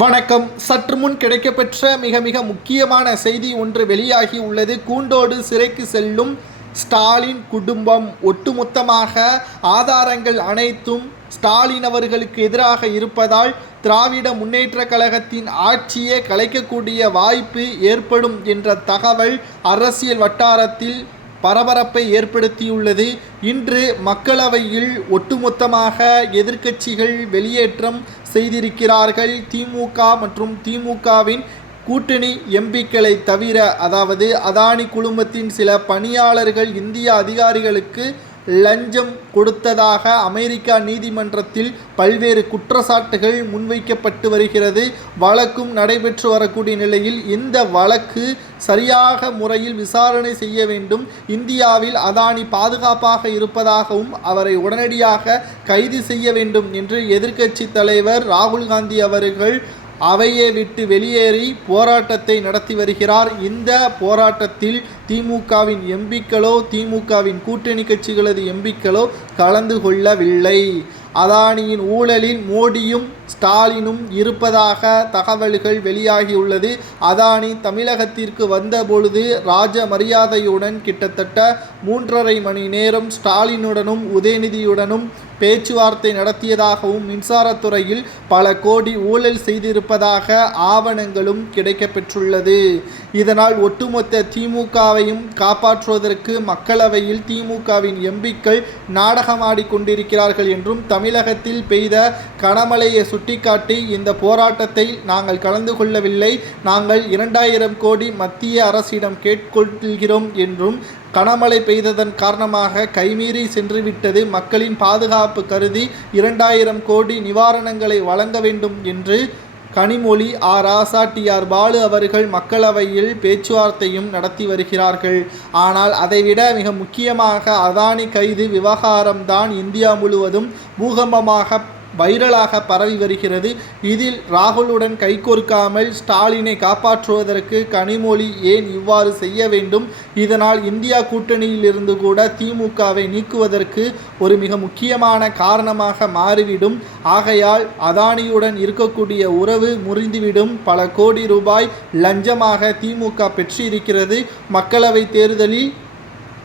வணக்கம். சற்று முன் கிடைக்கப்பெற்ற மிக மிக முக்கியமான செய்தி ஒன்று வெளியாகி உள்ளது. கூண்டோடு சிறைக்கு செல்லும் ஸ்டாலின் குடும்பம். ஒட்டுமொத்தமாக ஆதாரங்கள் அனைத்தும் ஸ்டாலின் அவர்களுக்கு எதிராக இருப்பதால் திராவிட முன்னேற்ற கழகத்தின் ஆட்சியே கலைக்கக்கூடிய வாய்ப்பு ஏற்படும் என்ற தகவல் அரசியல் வட்டாரத்தில் பரபரப்பை ஏற்படுத்தியுள்ளது. இன்று மக்களவையில் ஒட்டுமொத்தமாக எதிர்க்கட்சிகள் வெளியேற்றம் செய்திருக்கிறார்கள். திமுக மற்றும் திமுகவின் கூட்டணி எம்பிக்களை தவிர அதாவது அதானி குழுமத்தின் சில பணியாளர்கள் இந்திய அதிகாரிகளுக்கு லஞ்சம் கொடுத்ததாக அமெரிக்கா நீதிமன்றத்தில் பல்வேறு குற்றச்சாட்டுகள் முன்வைக்கப்பட்டு வருகிறது. வழக்கும் நடைபெற்று வரக்கூடிய நிலையில் இந்த வழக்கு சரியாக முறையில் விசாரணை செய்ய வேண்டும். இந்தியாவில் அதானி பாதுகாப்பாக இருப்பதாகவும் அவரை உடனடியாக கைது செய்ய வேண்டும் என்று எதிர்க்கட்சி தலைவர் ராகுல் காந்தி அவர்கள் அவையை விட்டு வெளியேறி போராட்டத்தை நடத்தி வருகிறார். இந்த போராட்டத்தில் திமுகவின் எம்பிக்களோ திமுகவின் கூட்டணி கட்சிகளது எம்பிக்களோ கலந்து கொள்ளவில்லை. அதானியின் ஊழலில் மோடியும் ஸ்டாலினும் இருப்பதாக தகவல்கள் வெளியாகியுள்ளது. அதானி தமிழகத்திற்கு வந்தபொழுது ராஜ மரியாதையுடன் கிட்டத்தட்ட மூன்றரை மணி நேரம் ஸ்டாலினுடனும் உதயநிதியுடனும் பேச்சுவார்த்தை நடத்தியதாகவும் மின்சாரத்துறையில் பல கோடி ஊழல் செய்திருப்பதாக ஆவணங்களும் கிடைக்கப்பெற்றுள்ளது. இதனால் ஒட்டுமொத்த திமுகவையும் காப்பாற்றுவதற்கு மக்களவையில் திமுகவின் எம்பிக்கள் நாடகமாடிக்கொண்டிருக்கிறார்கள் என்றும் தமிழகத்தில் பெய்த கனமழையை சுட்டிக்காட்டி இந்த போராட்டத்தை நாங்கள் கலந்து கொள்ளவில்லை. நாங்கள் இரண்டாயிரம் கோடி மத்திய அரசிடம் கேட்கொள்கிறோம் என்றும் கனமழை பெய்ததன் காரணமாக கைமீறி சென்றுவிட்டது மக்களின் பாதுகாப்பு கருதி இரண்டாயிரம் கோடி நிவாரணங்களை வழங்க வேண்டும் என்று Kanimozhi A. Raja T R Baalu அவர்கள் மக்களவையில் பேச்சுவார்த்தையும் நடத்தி வருகிறார்கள். ஆனால் அதைவிட மிக முக்கியமாக அதானி கைது விவகாரம்தான் இந்தியா முழுவதும் பூகம்பமாக வைரலாக பரவி வருகிறது. இதில் ராகுலுடன் கைகோர்க்காமல் ஸ்டாலினை காப்பாற்றுவதற்கு கனிமொழி ஏன் இவ்வாறு செய்ய வேண்டும்? இதனால் இந்தியா கூட்டணியிலிருந்து கூட திமுகவை நீக்குவதற்கு ஒரு மிக முக்கியமான காரணமாக மாறிவிடும். ஆகையால் அதானியுடன் இருக்கக்கூடிய உறவு முறிந்துவிடும். பல கோடி ரூபாய் லஞ்சமாக திமுக பெற்றிருக்கிறது. மக்களவை தேர்தலில்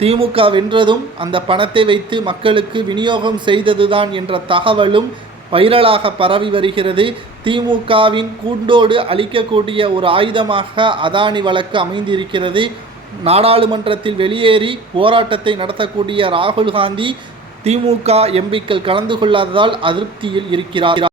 திமுக வென்றதும் அந்த பணத்தை வைத்து மக்களுக்கு விநியோகம் செய்ததுதான் என்ற தகவலும் வைரலாக பரவி வருகிறது. திமுகவின் கூண்டோடு அளிக்கக்கூடிய ஒரு ஆயுதமாக அதானி வழக்கு அமைந்திருக்கிறது. நாடாளுமன்றத்தில் வெளியேறி போராட்டத்தை நடத்தக்கூடிய ராகுல் காந்தி திமுக எம்பிக்கள் கலந்து கொள்ளாததால் அதிருப்தியில் இருக்கிறார்.